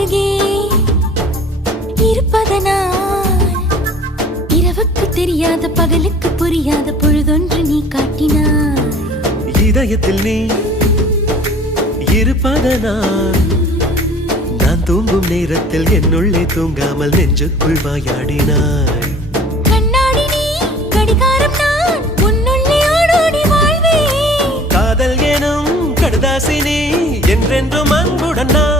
அருகே இருப்பதனால் இரவுக்கு தெரியாத பகலுக்கு புரியாத பொழுதொன்று நீ காட்டினாய். இதயத்தில் நீ இருப்பதனால் நான் தூங்கும் நேரத்தில் என்னுள்ளே தூங்காமல் நெஞ்சுக்குள் வாயாடினாய். கண்ணாடி நீ கடிகாரம் நான் உன்னுள்ளே ஓடோடி வாழ்வேன். காதல் எனும் கடுதாசி நீ என்றென்றும் அன்புடன் நான்